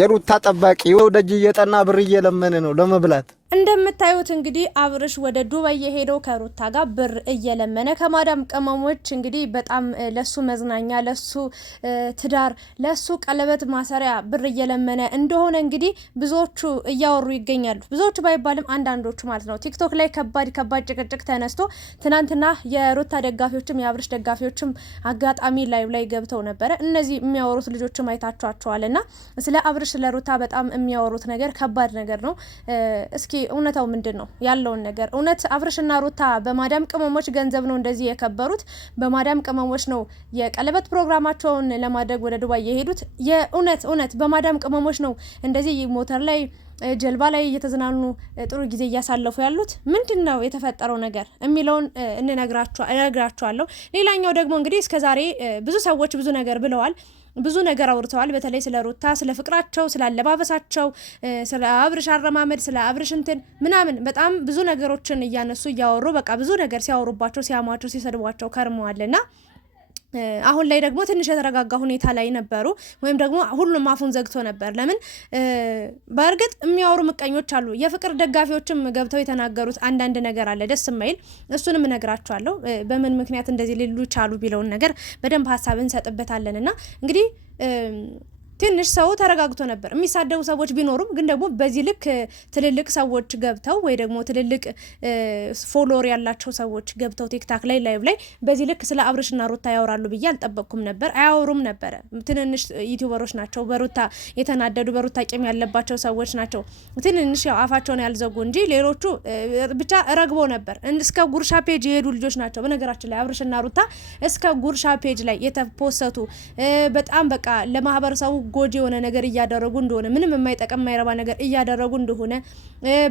የሩታ ጠባቂ ወደጅ እየጠና ብር እየለመነ ነው ለመብላት። እንደምታዩት እንግዲህ አብርሽ ወደ ዱባይ የሄደው ከሩታ ጋር ብር እየለመነ ከማዳም ቅመሞች እንግዲህ በጣም ለሱ መዝናኛ፣ ለሱ ትዳር፣ ለሱ ቀለበት ማሰሪያ ብር እየለመነ እንደሆነ እንግዲህ ብዙዎቹ እያወሩ ይገኛሉ። ብዙዎቹ ባይባልም አንዳንዶቹ ማለት ነው። ቲክቶክ ላይ ከባድ ጭቅጭቅ ተነስቶ ትናንትና የሩታ ደጋፊዎችም የአብርሽ ደጋፊዎችም አጋጣሚ ላይ ገብተው ነበረ። እነዚህ የሚያወሩት ልጆችም አይታችኋቸዋልና ስለ አብርሽ ስለ ሩታ በጣም የሚያወሩት ነገር ከባድ ነገር ነው። እስኪ እውነታው ምንድነው ያለውን ነገር? እውነት አብርሽና ሩታ በማዳም ቅመሞች ገንዘብ ነው እንደዚህ የከበሩት? በማዳም ቅመሞች ነው የቀለበት ፕሮግራማቸውን ለማድረግ ወደ ዱባይ የሄዱት? የእውነት በማዳም ቅመሞች ነው እንደዚህ ሞተር ላይ ጀልባ ላይ እየተዝናኑ ጥሩ ጊዜ እያሳለፉ ያሉት? ምንድነው የተፈጠረው ነገር የሚለውን እነግራችኋለሁ። ሌላኛው ደግሞ እንግዲህ እስከዛሬ ብዙ ሰዎች ብዙ ነገር ብለዋል፣ ብዙ ነገር አውርተዋል። በተለይ ስለ ሩታ፣ ስለ ፍቅራቸው፣ ስለ አለባበሳቸው፣ ስለ አብርሽ አረማመድ፣ ስለ አብርሽ እንትን ምናምን በጣም ብዙ ነገሮችን እያነሱ እያወሩ በቃ ብዙ ነገር ሲያወሩባቸው፣ ሲያሟቸው፣ ሲሰድቧቸው ከርመዋልና አሁን ላይ ደግሞ ትንሽ የተረጋጋ ሁኔታ ላይ ነበሩ። ወይም ደግሞ ሁሉም አፉን ዘግቶ ነበር። ለምን? በእርግጥ የሚያወሩ ምቀኞች አሉ። የፍቅር ደጋፊዎችም ገብተው የተናገሩት አንዳንድ ነገር አለ ደስ የማይል። እሱንም እነግራችኋለሁ በምን ምክንያት እንደዚህ ሊሉ ቻሉ ቢለውን ነገር በደንብ ሀሳብ እንሰጥበታለን። እና እንግዲህ ትንሽ ሰው ተረጋግቶ ነበር። የሚሳደቡ ሰዎች ቢኖሩም ግን ደግሞ በዚህ ልክ ትልልቅ ሰዎች ገብተው ወይ ደግሞ ትልልቅ ፎሎወር ያላቸው ሰዎች ገብተው ቲክታክ ላይ ላይቭ ላይ በዚህ ልክ ስለ አብርሽና ሩታ ያወራሉ ብዬ አልጠበቅኩም ነበር። አያወሩም ነበረ። ትንንሽ ዩቲዩበሮች ናቸው፣ በሩታ የተናደዱ በሩታ ቂም ያለባቸው ሰዎች ናቸው። ትንንሽ ያው አፋቸውን ያልዘጉ እንጂ ሌሎቹ ብቻ ረግቦ ነበር። እስከ ጉርሻ ፔጅ የሄዱ ልጆች ናቸው። በነገራችን ላይ አብርሽና ሩታ እስከ ጉርሻ ፔጅ ላይ የተፖሰቱ በጣም በቃ ለማህበረሰቡ ጎጂ የሆነ ነገር እያደረጉ እንደሆነ፣ ምንም የማይጠቅም የማይረባ ነገር እያደረጉ እንደሆነ፣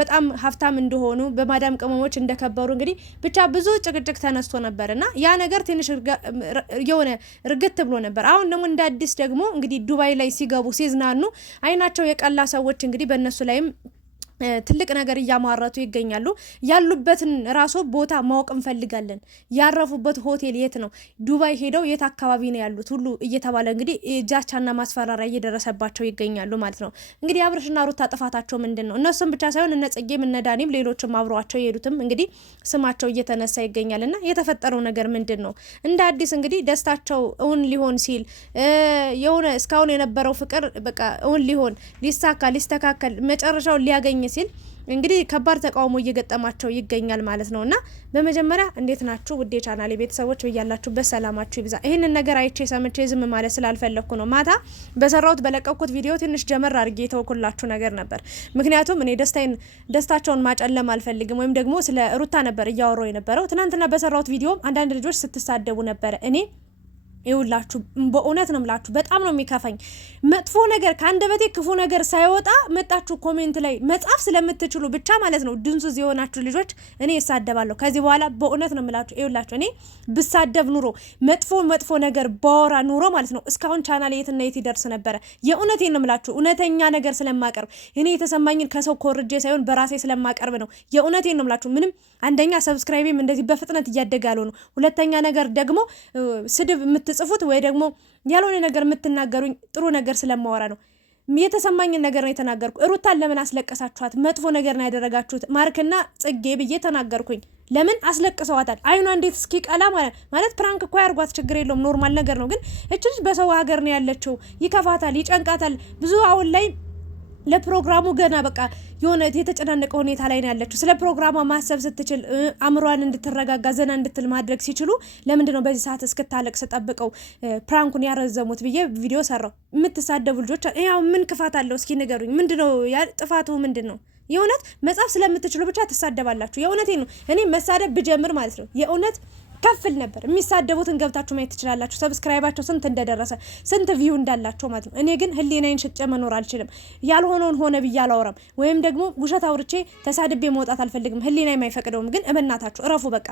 በጣም ሀብታም እንደሆኑ፣ በማዳም ቅመሞች እንደከበሩ እንግዲህ ብቻ ብዙ ጭቅጭቅ ተነስቶ ነበርና ያ ነገር ትንሽ የሆነ ርግት ብሎ ነበር። አሁን ደግሞ እንደ አዲስ ደግሞ እንግዲህ ዱባይ ላይ ሲገቡ ሲዝናኑ አይናቸው የቀላ ሰዎች እንግዲህ በእነሱ ላይም ትልቅ ነገር እያማረቱ ይገኛሉ። ያሉበትን ራሱ ቦታ ማወቅ እንፈልጋለን። ያረፉበት ሆቴል የት ነው? ዱባይ ሄደው የት አካባቢ ነው ያሉት ሁሉ እየተባለ እንግዲህ ጃቻና ማስፈራሪያ እየደረሰባቸው ይገኛሉ ማለት ነው። እንግዲህ አብርሽና ሩታ ጥፋታቸው ምንድን ነው? እነሱም ብቻ ሳይሆን እነ ጽጌም እነ ዳኒም ሌሎችም አብሯቸው የሄዱትም እንግዲህ ስማቸው እየተነሳ ይገኛልና የተፈጠረው ነገር ምንድን ነው? እንደ አዲስ እንግዲህ ደስታቸው እውን ሊሆን ሲል የሆነ እስካሁን የነበረው ፍቅር በቃ እውን ሊሆን ሊሳካ ሊስተካከል መጨረሻው ሊያገኝ ሲል እንግዲህ ከባድ ተቃውሞ እየገጠማቸው ይገኛል ማለት ነውና በመጀመሪያ እንዴት ናችሁ ውዴ ቻናሌ ቤተሰቦች? በያላችሁበት ሰላማችሁ ይብዛ። ይሄንን ነገር አይቼ ሰምቼ ዝም ማለት ስላልፈለኩ ነው ማታ በሰራውት በለቀኩት ቪዲዮ ትንሽ ጀመር አድርጌ የተወኩላችሁ ነገር ነበር። ምክንያቱም እኔ ደስታቸውን ማጨለም አልፈልግም። ወይም ደግሞ ስለ ሩታ ነበር እያወራው የነበረው። ትናንትና በሰራውት ቪዲዮ አንዳንድ ልጆች ስትሳደቡ ነበር። እኔ ይውላችሁ በእውነት ነው የምላችሁ፣ በጣም ነው የሚከፋኝ። መጥፎ ነገር ከአንደበቴ ክፉ ነገር ሳይወጣ መጣችሁ ኮሜንት ላይ መጻፍ ስለምትችሉ ብቻ ማለት ነው ድንዙዝ የሆናችሁ ልጆች እኔ እሳደባለሁ ከዚህ በኋላ። በእውነት ነው የምላችሁ። ይውላችሁ እኔ ብሳደብ ኑሮ መጥፎ ነገር ባወራ ኑሮ ማለት ነው እስካሁን ቻናል የትና የት ይደርስ ነበረ። የእውነቴን ነው የምላችሁ። እውነተኛ ነገር ስለማቀርብ እኔ የተሰማኝን ከሰው ኮርጄ ሳይሆን በራሴ ስለማቀርብ ነው። የእውነቴን ነው የምላችሁ። ምንም አንደኛ ሰብስክራይቤም እንደዚህ በፍጥነት እያደጋሉ ነው። ሁለተኛ ነገር ደግሞ ስድብ ጽፉት ወይ ደግሞ ያልሆነ ነገር የምትናገሩኝ ጥሩ ነገር ስለማወራ ነው። የተሰማኝን ነገር ነው የተናገርኩ። ሩታን ለምን አስለቀሳችኋት? መጥፎ ነገር ነው ያደረጋችሁት ማርክና ጽጌ ብዬ ተናገርኩኝ። ለምን አስለቅሰዋታል? አይኗ እንዴት እስኪ ቀላ ማለት ፕራንክ እኮ ያርጓት ችግር የለውም ኖርማል ነገር ነው። ግን እቺ ልጅ በሰው ሀገር ነው ያለችው። ይከፋታል፣ ይጨንቃታል። ብዙ አሁን ላይ ለፕሮግራሙ ገና በቃ የሆነ የተጨናነቀ ሁኔታ ላይ ነው ያለችው። ስለ ፕሮግራሟ ማሰብ ስትችል አምሯን እንድትረጋጋ ዘና እንድትል ማድረግ ሲችሉ ለምንድነው በዚህ ሰዓት እስክታለቅስ ጠብቀው ፕራንኩን ያረዘሙት ብዬ ቪዲዮ ሰራው። የምትሳደቡ ልጆች ያው ምን ክፋት አለው እስኪ ንገሩኝ። ምንድነው ጥፋቱ ምንድነው? የእውነት መጻፍ ስለምትችሉ ብቻ ትሳደባላችሁ። የእውነቴን ነው። እኔ መሳደብ ብጀምር ማለት ነው የእውነት ከፍል ነበር። የሚሳደቡትን ገብታችሁ ማየት ትችላላችሁ። ሰብስክራይባቸው ስንት እንደደረሰ ስንት ቪው እንዳላቸው ማለት ነው። እኔ ግን ህሊናዬን ሽጬ መኖር አልችልም። ያልሆነውን ሆነ ብዬ አላወራም። ወይም ደግሞ ውሸት አውርቼ ተሳድቤ መውጣት አልፈልግም። ህሊናዬ የማይፈቅደውም። ግን እበናታችሁ እረፉ በቃ።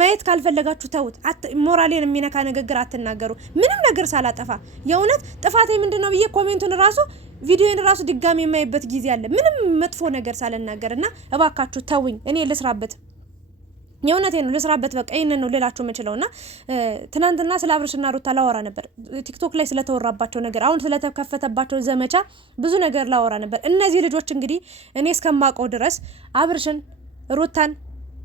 ማየት ካልፈለጋችሁ ተውት። ሞራሌን የሚነካ ንግግር አትናገሩ። ምንም ነገር ሳላጠፋ የእውነት ጥፋቴ ምንድነው ብዬ ኮሜንቱን ራሱ ቪዲዮን ራሱ ድጋሚ የማይበት ጊዜ አለ። ምንም መጥፎ ነገር ሳልናገርና እባካችሁ ተውኝ። እኔ ልስራበት የእውነቴን ነው ልስራበት በቃ ይሄንን ነው ልላችሁ የምችለውና ትናንትና ስለ አብርሽና ሩታ ላወራ ነበር ቲክቶክ ላይ ስለተወራባቸው ነገር አሁን ስለተከፈተባቸው ዘመቻ ብዙ ነገር ላወራ ነበር። እነዚህ ልጆች እንግዲህ እኔ እስከማውቀው ድረስ አብርሽን ሩታን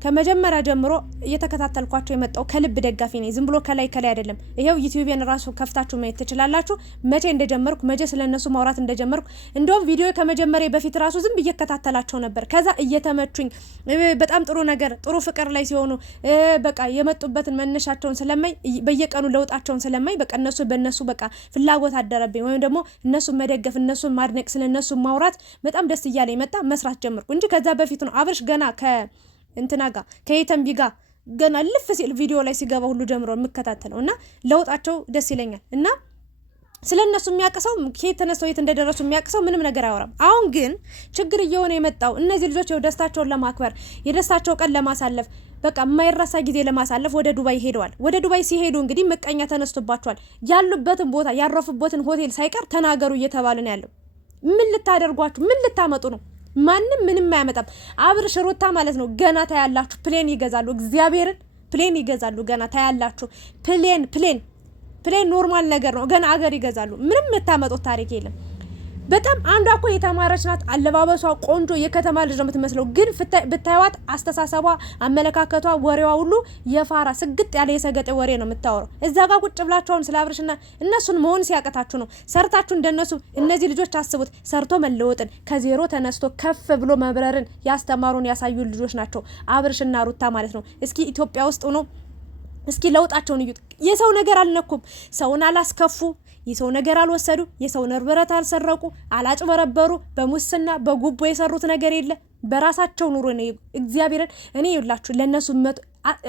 ከመጀመሪያ ጀምሮ እየተከታተልኳቸው የመጣው ከልብ ደጋፊ ነኝ። ዝም ብሎ ከላይ አይደለም። ይሄው ዩቲዩብን ራሱ ከፍታችሁ ማየት ትችላላችሁ። መቼ እንደጀመርኩ መቼ ስለነሱ ማውራት እንደጀመርኩ እንደውም ቪዲዮ ከመጀመሪያ በፊት ራሱ ዝም ብየከታተላቸው ነበር። ከዛ እየተመቹኝ በጣም ጥሩ ነገር ጥሩ ፍቅር ላይ ሲሆኑ በቃ የመጡበትን መነሻቸውን ስለማይ በየቀኑ ለውጣቸውን ስለማይ በቃ እነሱ በእነሱ በቃ ፍላጎት አደረብኝ ወይም ደግሞ እነሱ መደገፍ እነሱ ማድነቅ ስለነሱ ማውራት በጣም ደስ እያለኝ መጣ። መስራት ጀመርኩ እንጂ ከዛ በፊት ነው አብርሽ ገና እንትና ጋር ከየተንቢ ጋር ገና ልፍ ሲል ቪዲዮ ላይ ሲገባ ሁሉ ጀምሮ የምከታተለው እና ለውጣቸው ደስ ይለኛል። እና ስለነሱ የሚያቀሰው ከየት ተነስተው የት እንደደረሱ የሚያቀሰው ምንም ነገር አያወራም። አሁን ግን ችግር እየሆነ የመጣው እነዚህ ልጆች ደስታቸውን ለማክበር የደስታቸው ቀን ለማሳለፍ በቃ የማይረሳ ጊዜ ለማሳለፍ ወደ ዱባይ ሄደዋል። ወደ ዱባይ ሲሄዱ እንግዲህ ምቀኛ ተነስቶባቸዋል። ያሉበትን ቦታ ያረፉበትን ሆቴል ሳይቀር ተናገሩ እየተባለ ነው ያለው። ምን ልታደርጓችሁ ምን ልታመጡ ነው? ማንም ምንም አያመጣም። አብርሽ ሩታ ማለት ነው ገና ታያላችሁ። ፕሌን ይገዛሉ። እግዚአብሔርን ፕሌን ይገዛሉ። ገና ታያላችሁ። ፕሌን ኖርማል ነገር ነው። ገና አገር ይገዛሉ። ምንም የምታመጡት ታሪክ የለም። በጣም አንዷ እኮ የተማረች ናት። አለባበሷ ቆንጆ የከተማ ልጅ ነው የምትመስለው። ግን ብታዩት አስተሳሰቧ፣ አመለካከቷ፣ ወሬዋ ሁሉ የፋራ ስግጥ ያለ የሰገጠ ወሬ ነው የምታወራው። እዛ ጋር ቁጭ ብላችሁን ስለ አብርሽና እነሱን መሆን ሲያቀታችሁ ነው። ሰርታችሁ እንደነሱ እነዚህ ልጆች አስቡት። ሰርቶ መለወጥን ከዜሮ ተነስቶ ከፍ ብሎ መብረርን ያስተማሩን ያሳዩ ልጆች ናቸው አብርሽና ሩታ ማለት ነው። እስኪ ኢትዮጵያ ውስጥ ሆኖ እስኪ ለውጣቸውን እዩት። የሰው ነገር አልነኩም፣ ሰውን አላስከፉ፣ የሰው ነገር አልወሰዱ፣ የሰው ንብረት አልሰረቁ፣ አላጭበረበሩ፣ በሙስና በጉቦ የሰሩት ነገር የለ። በራሳቸው ኑሮ ነው። እግዚአብሔርን እኔ ይላችሁ ለነሱ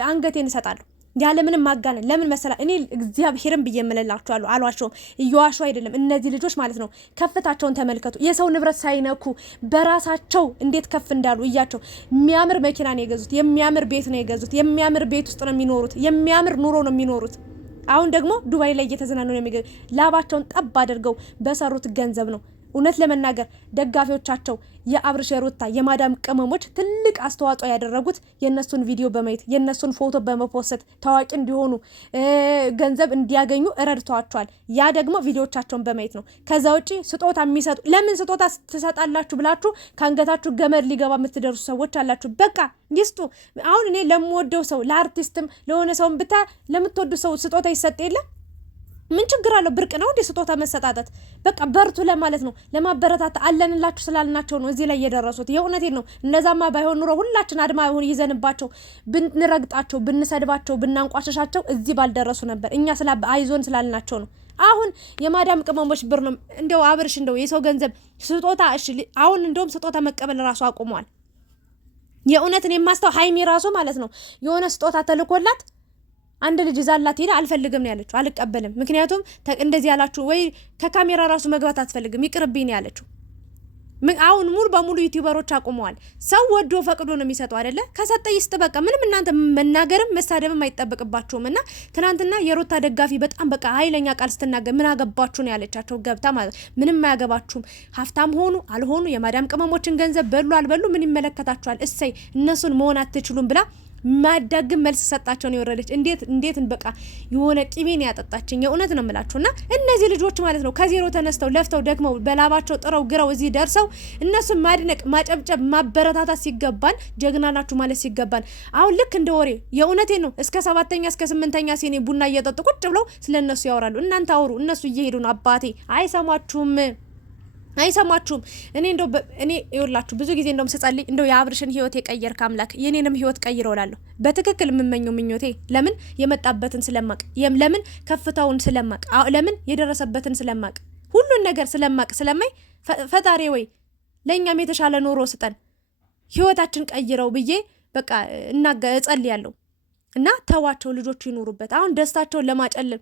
አንገቴን እሰጣለሁ ያለ ምንም ማጋነን። ለምን መሰላ እኔ እግዚአብሔርን ብየምልላችኋለሁ አሏቸውም እየዋሹ አይደለም። እነዚህ ልጆች ማለት ነው ከፍታቸውን ተመልከቱ። የሰው ንብረት ሳይነኩ በራሳቸው እንዴት ከፍ እንዳሉ እያቸው። የሚያምር መኪና ነው የገዙት፣ የሚያምር ቤት ነው የገዙት፣ የሚያምር ቤት ውስጥ ነው የሚኖሩት፣ የሚያምር ኑሮ ነው የሚኖሩት። አሁን ደግሞ ዱባይ ላይ እየተዝናኑ ነው የሚገኙ። ላባቸውን ጠብ አድርገው በሰሩት ገንዘብ ነው። እውነት ለመናገር ደጋፊዎቻቸው የአብርሽ ሩታ የማዳም ቅመሞች ትልቅ አስተዋጽኦ ያደረጉት የነሱን ቪዲዮ በማየት የነሱን ፎቶ በመፖስት ታዋቂ እንዲሆኑ ገንዘብ እንዲያገኙ ረድቷቸዋል። ያ ደግሞ ቪዲዮቻቸውን በማየት ነው። ከዛ ውጪ ስጦታ የሚሰጡ ለምን ስጦታ ትሰጣላችሁ ብላችሁ ከአንገታችሁ ገመድ ሊገባ የምትደርሱ ሰዎች አላችሁ። በቃ ይስጡ። አሁን እኔ ለምወደው ሰው ለአርቲስትም ለሆነ ሰውም ብታ ለምትወዱ ሰው ስጦታ ይሰጥ የለ ምን ችግር አለው? ብርቅ ነው እንዴ ስጦታ መሰጣጣት? በቃ በርቱ ለማለት ነው፣ ለማበረታታ አለንላችሁ ስላልናቸው ነው እዚህ ላይ የደረሱት። የእውነቴን ነው። እነዛማ ባይሆን ኑሮ ሁላችን አድማ ይዘንባቸው ብንረግጣቸው፣ ብንሰድባቸው፣ ብናንቋሸሻቸው እዚህ ባልደረሱ ነበር። እኛ አይዞን ስላልናቸው ነው። አሁን የማዳም ቅመሞች ብር ነው እንደው አብርሽ እንደው የሰው ገንዘብ ስጦታ እሺ፣ አሁን እንደውም ስጦታ መቀበል ራሱ አቁሟል። የእውነትን የማስተው ሀይሚ ራሱ ማለት ነው የሆነ ስጦታ ተልኮላት አንድ ልጅ ዛላት ሄዳ አልፈልግም ነው ያለችው። አልቀበልም፣ ምክንያቱም እንደዚህ ያላችሁ ወይ ከካሜራ ራሱ መግባት አትፈልግም ይቅርብኝ ነው ያለችው። አሁን ሙሉ በሙሉ ዩቲዩበሮች አቁመዋል። ሰው ወዶ ፈቅዶ ነው የሚሰጠው አይደለ? ከሰጠ ይስጥ በቃ። ምንም እናንተ መናገርም መሳደብም አይጠበቅባችሁም። እና ትናንትና የሩታ ደጋፊ በጣም በቃ ኃይለኛ ቃል ስትናገር ምን አገባችሁ ነው ያለቻቸው ገብታ ማለት ምንም አያገባችሁም። ሀብታም ሆኑ አልሆኑ የማዳም ቅመሞችን ገንዘብ በሉ አልበሉ ምን ይመለከታችኋል? እሰይ እነሱን መሆን አትችሉም ብላ ማዳግም መልስ ሰጣቸው ነው የወረደች። እንዴት በቃ የሆነ ቂቤን ያጠጣችኝ የእውነት ነው የምላችሁና እነዚህ ልጆች ማለት ነው ከዜሮ ተነስተው ለፍተው ደክመው በላባቸው ጥረው ግረው እዚህ ደርሰው እነሱን ማድነቅ ማጨብጨብ ማበረታታት ሲገባን ጀግና ናችሁ ማለት ሲገባን አሁን ልክ እንደ ወሬ የእውነቴን ነው እስከ 7ኛ እስከ 8ኛ ሲኒ ቡና እየጠጡ ቁጭ ብለው ስለነሱ ያወራሉ። እናንተ አውሩ፣ እነሱ እየሄዱ ነው። አባቴ አይሰማችሁም። እኔ ይኸውላችሁ ብዙ ጊዜ እንደውም ስጸልይ እንደው የአብርሽን ህይወት የቀየርክ አምላክ የኔንም ህይወት ቀይረው እላለሁ። በትክክል የምመኘው ምኞቴ ለምን የመጣበትን ስለማቅ፣ ለምን ከፍታውን ስለማቅ፣ ለምን የደረሰበትን ስለማቅ፣ ሁሉን ነገር ስለማይ ፈጣሪ ወይ ለኛም የተሻለ ኑሮ ስጠን፣ ህይወታችን ቀይረው ብዬ በቃ እጸልያለሁ። እና ተዋቸው ልጆቹ ይኖሩበት። አሁን ደስታቸውን ለማጨለም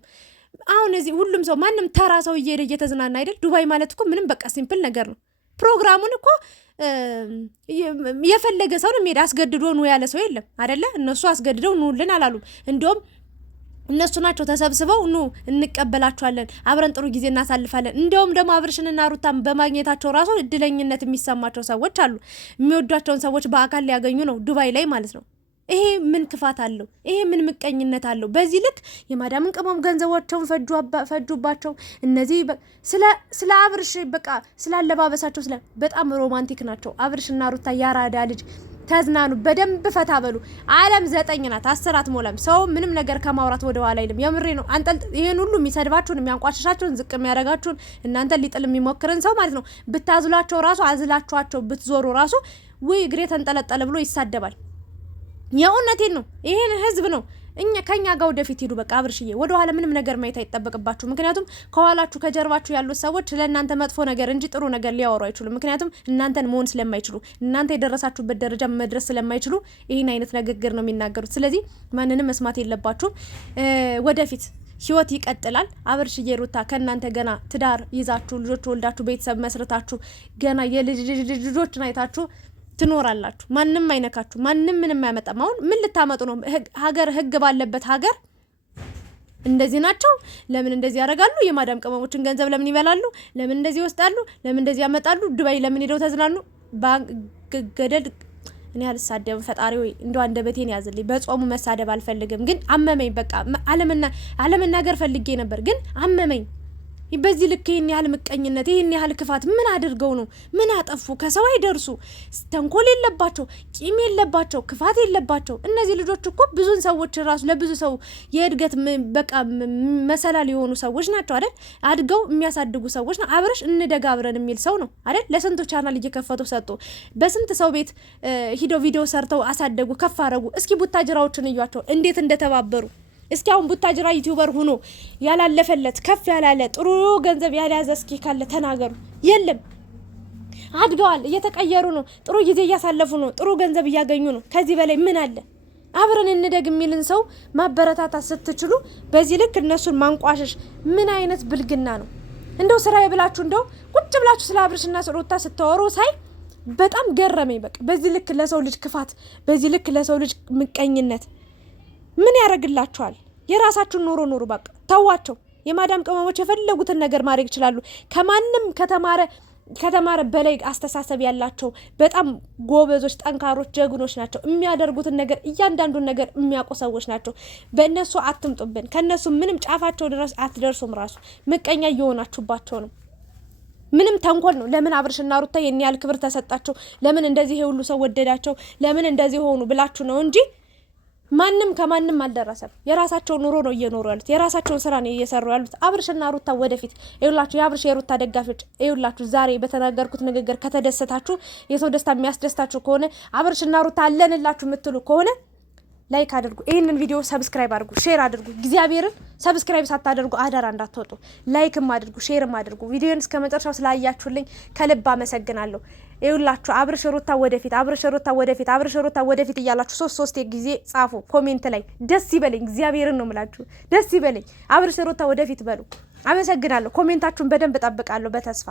አሁን እዚህ ሁሉም ሰው ማንም ተራ ሰው እየተዝናና አይደል? ዱባይ ማለት እኮ ምንም በቃ ሲምፕል ነገር ነው። ፕሮግራሙን እኮ የፈለገ ሰው ነው የሚሄድ። አስገድዶ ነው ያለ ሰው የለም አይደለ? እነሱ አስገድደው ኑልን አላሉም። እንደውም እነሱ ናቸው ተሰብስበው ኑ እንቀበላቸዋለን፣ አብረን ጥሩ ጊዜ እናሳልፋለን። እንደውም ደግሞ አብርሽንና ሩታን በማግኘታቸው ራሱ እድለኝነት የሚሰማቸው ሰዎች አሉ። የሚወዷቸውን ሰዎች በአካል ሊያገኙ ነው ዱባይ ላይ ማለት ነው። ይሄ ምን ክፋት አለው? ይሄ ምን ምቀኝነት አለው? በዚህ ልክ የማዳምን ቅመም ገንዘባቸውን ፈጁባቸው። እነዚህ ስለ አብርሽ በቃ ስላለባበሳቸው በጣም ሮማንቲክ ናቸው። አብርሽና ሩታ ያራዳ ልጅ ተዝናኑ፣ በደንብ ፈታ በሉ። ዓለም 9 ናት፣ 10 አትሞላም። ሰው ምንም ነገር ከማውራት ወደ ኋላ አይልም። የምሬ ነው። ይሄን ሁሉ የሚሰድባችሁን የሚያንቋሽሻችሁን ዝቅ የሚያደርጋችሁን እናንተ ሊጥል የሚሞክርን ሰው ማለት ነው ብታዝሏቸው ራሱ አዝላችኋቸው ብትዞሩ ራሱ ወይ እግሬ ተንጠለጠለ ብሎ ይሳደባል። የእውነቴን ነው። ይሄን ህዝብ ነው ከኛ ጋር ወደፊት ሄዱ። በቃ አብርሽዬ ወደ ኋላ ምንም ነገር ማየት አይጠበቅባችሁ። ምክንያቱም ከኋላችሁ ከጀርባችሁ ያሉት ሰዎች ለእናንተ መጥፎ ነገር እንጂ ጥሩ ነገር ሊያወሩ አይችሉም። ምክንያቱም እናንተን መሆን ስለማይችሉ፣ እናንተ የደረሳችሁበት ደረጃ መድረስ ስለማይችሉ ይህን አይነት ንግግር ነው የሚናገሩት። ስለዚህ ማንንም መስማት የለባችሁም። ወደፊት ህይወት ይቀጥላል። አብርሽዬ ሩታ ከእናንተ ገና ትዳር ይዛችሁ ልጆች ወልዳችሁ ቤተሰብ መስርታችሁ ገና ልጆችን አይታችሁ ትኖራላችሁ። ማንም አይነካችሁ፣ ማንም ምንም አያመጣም። አሁን ምን ልታመጡ ነው? ሀገር ህግ ባለበት ሀገር እንደዚህ ናቸው። ለምን እንደዚህ ያደርጋሉ? የማዳም ቅመሞችን ገንዘብ ለምን ይበላሉ? ለምን እንደዚህ ይወስዳሉ? ለምን እንደዚህ ያመጣሉ? ዱባይ ለምን ሄደው ተዝናኑ? ገደል እኔ አልሳደብም። ፈጣሪ ወይ እንደው አንደበቴን ያዝልኝ። በጾሙ መሳደብ አልፈልግም፣ ግን አመመኝ። በቃ አለመናገር ፈልጌ ነበር፣ ግን አመመኝ። በዚህ ልክ ይሄን ያህል ምቀኝነት፣ ይሄን ያህል ክፋት ምን አድርገው ነው? ምን አጠፉ? ከሰው አይደርሱ፣ ተንኮል የለባቸው፣ ቂም የለባቸው፣ ክፋት የለባቸው። እነዚህ ልጆች እኮ ብዙን ሰዎች ራሱ ለብዙ ሰው የእድገት በቃ መሰላል የሆኑ ሰዎች ናቸው አይደል? አድገው የሚያሳድጉ ሰዎች ነው። አብርሽ እንደጋ አብረን የሚል ሰው ነው አይደል? ለስንቱ ቻናል እየከፈቱ ሰጡ። በስንት ሰው ቤት ሂደው ቪዲዮ ሰርተው አሳደጉ፣ ከፍ አረጉ። እስኪ ቡታጅራዎችን እዩዋቸው እንዴት እንደተባበሩ። እስኪ አሁን ቡታጅራ ዩቲዩበር ሆኖ ያላለፈለት ከፍ ያላለ ጥሩ ገንዘብ ያልያዘ እስኪ ካለ ተናገሩ። የለም፣ አድገዋል፣ እየተቀየሩ ነው፣ ጥሩ ጊዜ እያሳለፉ ነው፣ ጥሩ ገንዘብ እያገኙ ነው። ከዚህ በላይ ምን አለ? አብረን እንደግ የሚልን ሰው ማበረታታት ስትችሉ በዚህ ልክ እነሱን ማንቋሸሽ ምን አይነት ብልግና ነው? እንደው ስራዬ ብላችሁ እንደው ቁጭ ብላችሁ ስለ አብርሽና ሩታ ስትወሩ ሳይ በጣም ገረመኝ። በቃ በዚህ ልክ ለሰው ልጅ ክፋት፣ በዚህ ልክ ለሰው ልጅ ምቀኝነት ምን ያደርግላችኋል? የራሳችሁን ኑሮ ኑሩ። በቃ ተዋቸው። የማዳም ቅመሞች የፈለጉትን ነገር ማድረግ ይችላሉ። ከማንም ከተማረ በላይ አስተሳሰብ ያላቸው በጣም ጎበዞች፣ ጠንካሮች፣ ጀግኖች ናቸው። የሚያደርጉትን ነገር እያንዳንዱን ነገር የሚያውቁ ሰዎች ናቸው። በእነሱ አትምጡብን። ከነሱ ምንም ጫፋቸው ድረስ አትደርሱም። ራሱ ምቀኛ እየሆናችሁባቸው ነው። ምንም ተንኮል ነው። ለምን አብርሽና ሩታ የኔ ያህል ክብር ተሰጣቸው? ለምን እንደዚህ ሁሉ ሰው ወደዳቸው? ለምን እንደዚህ ሆኑ ብላችሁ ነው እንጂ ማንም ከማንም አልደረሰም። የራሳቸውን ኑሮ ነው እየኖሩ ያሉት። የራሳቸውን ስራ ነው እየሰሩ ያሉት። አብርሽና ሩታ ወደፊት ይውላችሁ። የአብርሽ የሩታ ደጋፊዎች ይውላችሁ። ዛሬ በተናገርኩት ንግግር ከተደሰታችሁ፣ የሰው ደስታ የሚያስደስታችሁ ከሆነ አብርሽና ሩታ አለንላችሁ የምትሉ ከሆነ ላይክ አድርጉ። ይህንን ቪዲዮ ሰብስክራይብ አድርጉ፣ ሼር አድርጉ። እግዚአብሔርን ሰብስክራይብ ሳታደርጉ አዳራ እንዳትወጡ። ላይክም አድርጉ፣ ሼርም አድርጉ። ቪዲዮን እስከ መጨረሻው ስላያችሁልኝ ከልብ አመሰግናለሁ። ይውላችሁ አብርሽ ሩታ ወደፊት፣ አብርሽ ሩታ ወደፊት፣ አብርሽ ሩታ ወደፊት እያላችሁ ሶስት ጊዜ ጻፉ ኮሜንት ላይ። ደስ ይበለኝ፣ እግዚአብሔርን ነው የምላችሁ፣ ደስ ይበለኝ። አብርሽ ሩታ ወደፊት በሉ። አመሰግናለሁ። ኮሜንታችሁን በደንብ እጠብቃለሁ በተስፋ